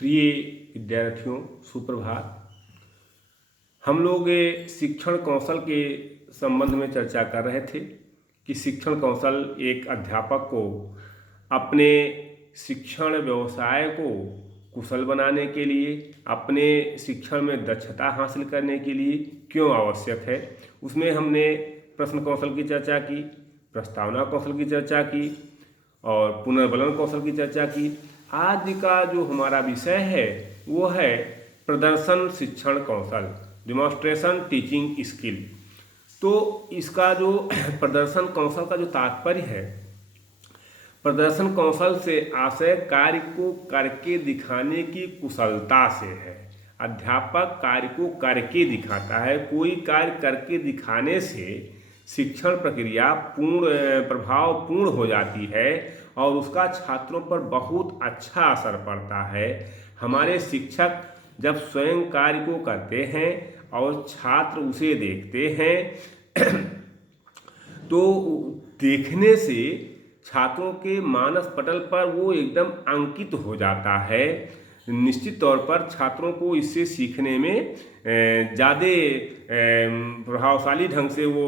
प्रिय विद्यार्थियों, सुप्रभात। हम लोग शिक्षण कौशल के संबंध में चर्चा कर रहे थे कि शिक्षण कौशल एक अध्यापक को अपने शिक्षण व्यवसाय को कुशल बनाने के लिए, अपने शिक्षण में दक्षता हासिल करने के लिए क्यों आवश्यक है। उसमें हमने प्रश्न कौशल की चर्चा की, प्रस्तावना कौशल की चर्चा की और पुनर्बलन कौशल की चर्चा की। आज का जो हमारा विषय है वो है प्रदर्शन शिक्षण कौशल, डिमॉन्स्ट्रेशन टीचिंग स्किल। तो इसका जो प्रदर्शन कौशल का जो तात्पर्य है, प्रदर्शन कौशल से आशय कार्य को करके दिखाने की कुशलता से है। अध्यापक कार्य को करके दिखाता है। कोई कार्य करके दिखाने से शिक्षण प्रक्रिया प्रभावपूर्ण हो जाती है और उसका छात्रों पर बहुत अच्छा असर पड़ता है। हमारे शिक्षक जब स्वयं कार्य को करते हैं और छात्र उसे देखते हैं तो देखने से छात्रों के मानस पटल पर वो एकदम अंकित हो जाता है। निश्चित तौर पर छात्रों को इससे सीखने में ज़्यादा प्रभावशाली ढंग से वो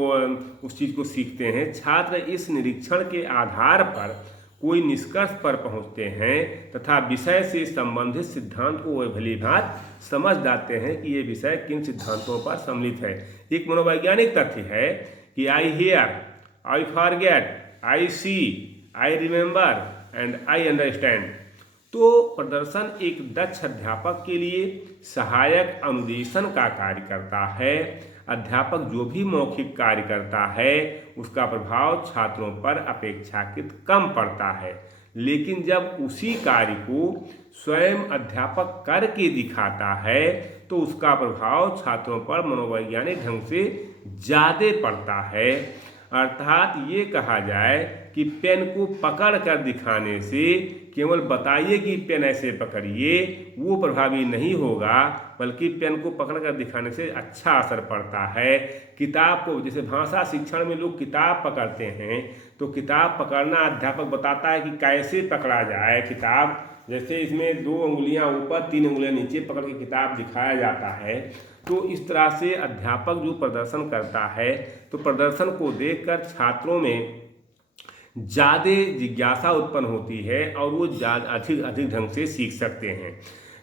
उस चीज़ को सीखते हैं। छात्र इस निरीक्षण के आधार पर कोई निष्कर्ष पर पहुंचते हैं तथा विषय से संबंधित सिद्धांत को वे भलीभांति समझ जाते हैं कि ये विषय किन सिद्धांतों पर सम्मिलित है। एक मनोवैज्ञानिक तथ्य है कि I hear, I forget, I see, I remember and I understand. तो प्रदर्शन एक दक्ष अध्यापक के लिए सहायक अनुदेशन का कार्य करता है। अध्यापक जो भी मौखिक कार्य करता है उसका प्रभाव छात्रों पर अपेक्षाकृत कम पड़ता है, लेकिन जब उसी कार्य को स्वयं अध्यापक करके दिखाता है तो उसका प्रभाव छात्रों पर मनोवैज्ञानिक ढंग से ज़्यादा पड़ता है। अर्थात ये कहा जाए कि पेन को पकड़ कर दिखाने से केवल बताइए कि पेन ऐसे पकड़िए, वो प्रभावी नहीं होगा, बल्कि पेन को पकड़ कर दिखाने से अच्छा असर पड़ता है। किताब को, जैसे भाषा शिक्षण में लोग किताब पकड़ते हैं तो किताब पकड़ना अध्यापक बताता है कि कैसे पकड़ा जाए किताब। जैसे इसमें 2 उंगलियां ऊपर 3 उंगलियां नीचे पकड़ के किताब दिखाया जाता है। तो इस तरह से अध्यापक जो प्रदर्शन करता है तो प्रदर्शन को देखकर छात्रों में ज़्यादा जिज्ञासा उत्पन्न होती है और वो अधिक ढंग से सीख सकते हैं।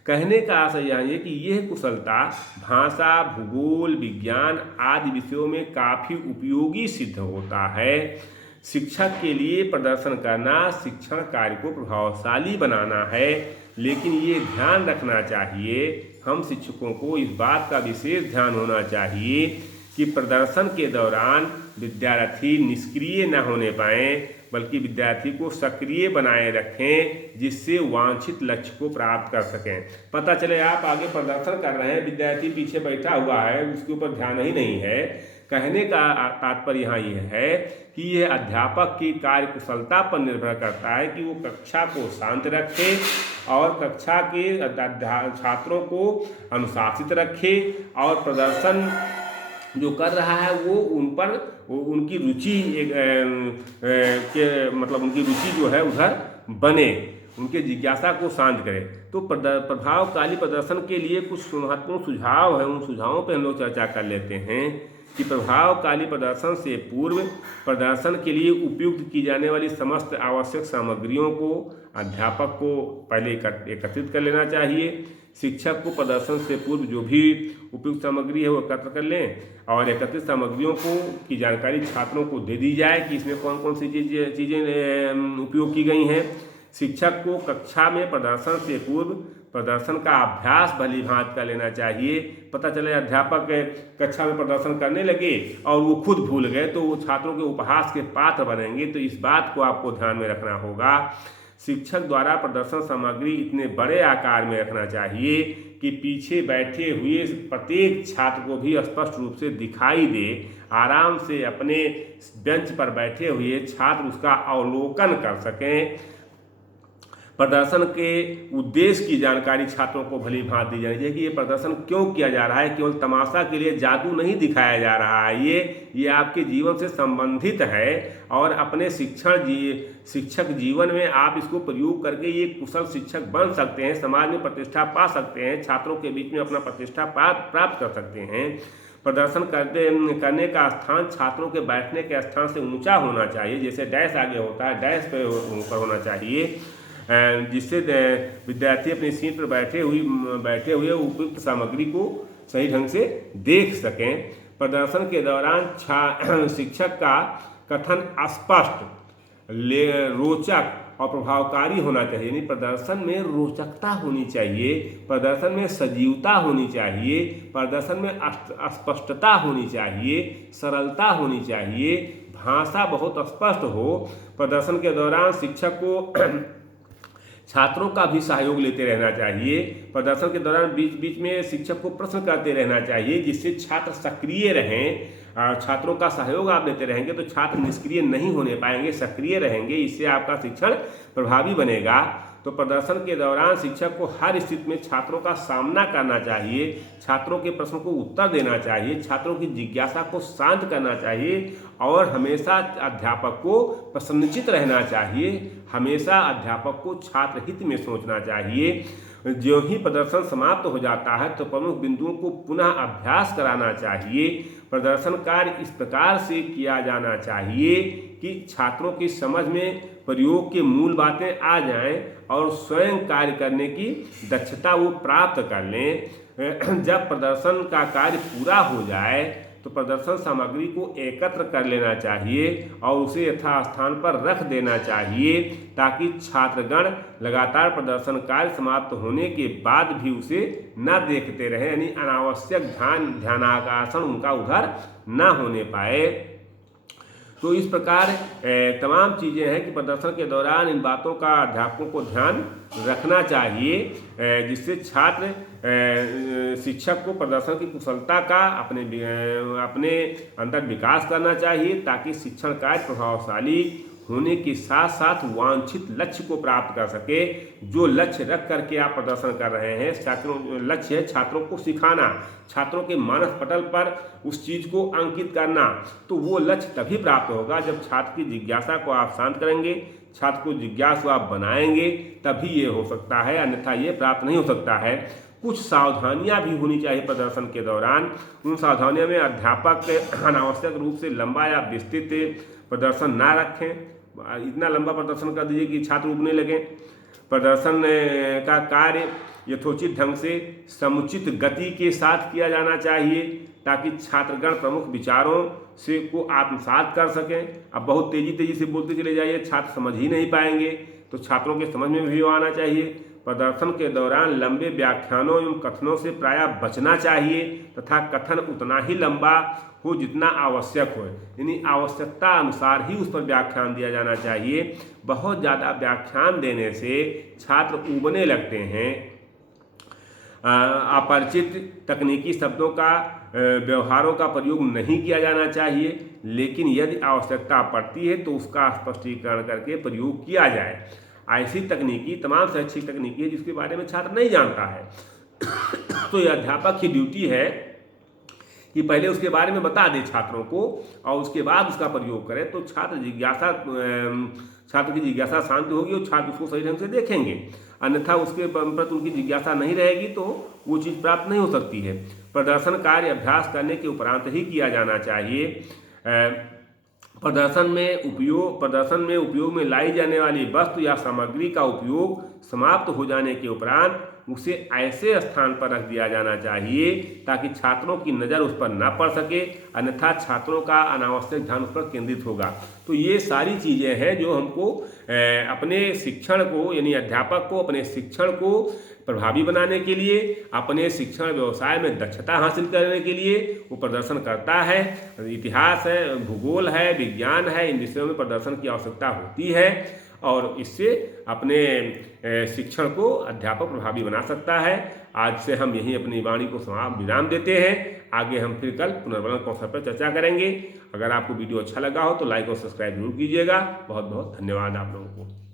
कहने का आशय यह है कि यह कुशलता भाषा, भूगोल, विज्ञान आदि विषयों में काफ़ी उपयोगी सिद्ध होता है। शिक्षक के लिए प्रदर्शन करना शिक्षण कार्य को प्रभावशाली बनाना है, लेकिन ये ध्यान रखना चाहिए, हम शिक्षकों को इस बात का विशेष ध्यान होना चाहिए कि प्रदर्शन के दौरान विद्यार्थी निष्क्रिय न होने पाएं, बल्कि विद्यार्थी को सक्रिय बनाए रखें जिससे वांछित लक्ष्य को प्राप्त कर सकें। पता चले आप आगे प्रदर्शन कर रहे हैं, विद्यार्थी पीछे बैठा हुआ है, उसके ऊपर ध्यान ही नहीं है। कहने का तात्पर्य यहाँ यह है कि यह अध्यापक की कार्य कुशलता पर निर्भर करता है कि वो कक्षा को शांत रखे और कक्षा के छात्रों को अनुशासित रखे और प्रदर्शन जो कर रहा है वो उन पर उनकी रुचि उनकी रुचि जो है उधर बने, उनके जिज्ञासा को शांत करे। तो प्रभावशाली प्रदर्शन के लिए कुछ महत्वपूर्ण सुझाव हैं, उन सुझावों पर हम लोग चर्चा कर लेते हैं कि प्रभावशाली प्रदर्शन से पूर्व प्रदर्शन के लिए उपयुक्त की जाने वाली समस्त आवश्यक सामग्रियों को अध्यापक को पहले एकत्रित कर लेना चाहिए। शिक्षक को प्रदर्शन से पूर्व जो भी उपयुक्त सामग्री है वो एकत्र कर लें और एकत्रित सामग्रियों की जानकारी छात्रों को दे दी जाए कि इसमें कौन कौन सी चीज़ें उपयोग की गई हैं। शिक्षक को कक्षा में प्रदर्शन से पूर्व प्रदर्शन का अभ्यास भलीभांति कर लेना चाहिए। पता चले अध्यापक कक्षा में प्रदर्शन करने लगे और वो खुद भूल गए तो वो छात्रों के उपहास के पात्र बनेंगे, तो इस बात को आपको ध्यान में रखना होगा। शिक्षक द्वारा प्रदर्शन सामग्री इतने बड़े आकार में रखना चाहिए कि पीछे बैठे हुए प्रत्येक छात्र को भी स्पष्ट रूप से दिखाई दे। आराम से अपने बेंच पर बैठे हुए छात्र उसका अवलोकन कर सकें। प्रदर्शन के उद्देश्य की जानकारी छात्रों को भली भांति दी जानी चाहिए कि ये प्रदर्शन क्यों किया जा रहा है। केवल तमाशा के लिए जादू नहीं दिखाया जा रहा है, ये आपके जीवन से संबंधित है और अपने शिक्षक जीवन में आप इसको प्रयोग करके ये कुशल शिक्षक बन सकते हैं, समाज में प्रतिष्ठा पा सकते हैं, छात्रों के बीच में अपना प्रतिष्ठा प्राप्त कर सकते हैं। प्रदर्शन करने का स्थान छात्रों के बैठने के स्थान से ऊंचा होना चाहिए, जैसे डैश आगे होता है डैश पे ऊपर होना चाहिए, जिससे विद्यार्थी अपनी सीट पर बैठे हुए उपयुक्त सामग्री को सही ढंग से देख सकें। प्रदर्शन के दौरान शिक्षक का कथन स्पष्ट, रोचक और प्रभावकारी होना चाहिए। यानी प्रदर्शन में रोचकता होनी चाहिए, प्रदर्शन में सजीवता होनी चाहिए, प्रदर्शन में स्पष्टता होनी चाहिए, सरलता होनी चाहिए, भाषा बहुत स्पष्ट हो। प्रदर्शन के दौरान शिक्षक को छात्रों का भी सहयोग लेते रहना चाहिए। प्रदर्शन के दौरान बीच बीच में शिक्षक को प्रश्न करते रहना चाहिए, जिससे छात्र सक्रिय रहें। छात्रों का सहयोग आप लेते रहेंगे तो छात्र निष्क्रिय नहीं होने पाएंगे, सक्रिय रहेंगे, इससे आपका शिक्षण प्रभावी बनेगा। तो प्रदर्शन के दौरान शिक्षक को हर स्थिति में छात्रों का सामना करना चाहिए, छात्रों के प्रश्नों को उत्तर देना चाहिए, छात्रों की जिज्ञासा को शांत करना चाहिए और हमेशा अध्यापक को प्रसन्नचित्त रहना चाहिए, हमेशा अध्यापक को छात्र हित में सोचना चाहिए। जो ही प्रदर्शन समाप्त हो जाता है तो प्रमुख बिंदुओं को पुनः अभ्यास कराना चाहिए। प्रदर्शन कार्य इस प्रकार से किया जाना चाहिए कि छात्रों की समझ में प्रयोग के मूल बातें आ जाएं और स्वयं कार्य करने की दक्षता वो प्राप्त कर लें। जब प्रदर्शन का कार्य पूरा हो जाए तो प्रदर्शन सामग्री को एकत्र कर लेना चाहिए और उसे यथास्थान पर रख देना चाहिए, ताकि छात्रगण लगातार प्रदर्शन कार्य समाप्त होने के बाद भी उसे न देखते रहें, यानी अनावश्यक ध्यानाकर्षण उनका उधर न होने पाए। तो इस प्रकार तमाम चीज़ें हैं कि प्रदर्शन के दौरान इन बातों का अध्यापकों को ध्यान रखना चाहिए, जिससे छात्र शिक्षक को प्रदर्शन की कुशलता का अपने अंदर विकास करना चाहिए, ताकि शिक्षण कार्य प्रभावशाली होने के साथ साथ वांछित लक्ष्य को प्राप्त कर सके। जो लक्ष्य रख करके आप प्रदर्शन कर रहे हैं, लक्ष्य है छात्रों को सिखाना, छात्रों के मानस पटल पर उस चीज़ को अंकित करना, तो वो लक्ष्य तभी प्राप्त होगा जब छात्र की जिज्ञासा को आप शांत करेंगे, छात्र को जिज्ञासु आप बनाएंगे, तभी ये हो सकता है, अन्यथा ये प्राप्त नहीं हो सकता है। कुछ सावधानियां भी होनी चाहिए प्रदर्शन के दौरान। उन सावधानियों में अध्यापक अनावश्यक रूप से लंबा या विस्तृत प्रदर्शन ना रखें, इतना लंबा प्रदर्शन कर दीजिए कि छात्र उबने लगें। प्रदर्शन का कार्य यथोचित ढंग से समुचित गति के साथ किया जाना चाहिए, ताकि छात्रगण प्रमुख विचारों से को आत्मसात कर सकें। अब बहुत तेजी से बोलते चले जाइए, छात्र समझ ही नहीं पाएंगे, तो छात्रों के समझ में भी आना चाहिए। प्रदर्शन के दौरान लंबे व्याख्यानों एवं कथनों से प्रायः बचना चाहिए, तथा कथन उतना ही लंबा हो जितना आवश्यक हो, यानी आवश्यकता अनुसार ही उस पर व्याख्यान दिया जाना चाहिए। बहुत ज़्यादा व्याख्यान देने से छात्र ऊबने लगते हैं। अपरिचित तकनीकी शब्दों का व्यवहारों का प्रयोग नहीं किया जाना चाहिए, लेकिन यदि आवश्यकता पड़ती है तो उसका स्पष्टीकरण करके प्रयोग किया जाए। ऐसी तकनीकी तमाम शैक्षिक तकनीकी है जिसके बारे में छात्र नहीं जानता है, तो यह अध्यापक की ड्यूटी है कि पहले उसके बारे में बता दे छात्रों को और उसके बाद उसका प्रयोग करें, तो छात्र की जिज्ञासा शांत होगी और छात्र उसको सही ढंग से देखेंगे। अन्यथा उसके प्रति उनकी जिज्ञासा नहीं रहेगी तो वो चीज़ प्राप्त नहीं हो सकती है। प्रदर्शन कार्य अभ्यास करने के उपरांत ही किया जाना चाहिए। प्रदर्शन में उपयोग में लाई जाने वाली वस्तु या सामग्री का उपयोग समाप्त हो जाने के उपरांत उसे ऐसे स्थान पर रख दिया जाना चाहिए ताकि छात्रों की नज़र उस पर न पड़ सके, अन्यथा छात्रों का अनावश्यक ध्यान उस पर केंद्रित होगा। तो ये सारी चीज़ें हैं जो हमको अपने शिक्षण को, यानी अध्यापक को अपने शिक्षण को प्रभावी बनाने के लिए, अपने शिक्षण व्यवसाय में दक्षता हासिल करने के लिए वो प्रदर्शन करता है। इतिहास है, भूगोल है, विज्ञान है, इन विषयों में प्रदर्शन की आवश्यकता होती है और इससे अपने शिक्षण को अध्यापक प्रभावी बना सकता है। आज से हम यहीं अपनी वाणी को विराम देते हैं। आगे हम फिर कल पुनर्वलन कौशल पर चर्चा करेंगे। अगर आपको वीडियो अच्छा लगा हो तो लाइक और सब्सक्राइब जरूर कीजिएगा। बहुत बहुत धन्यवाद आप लोगों को।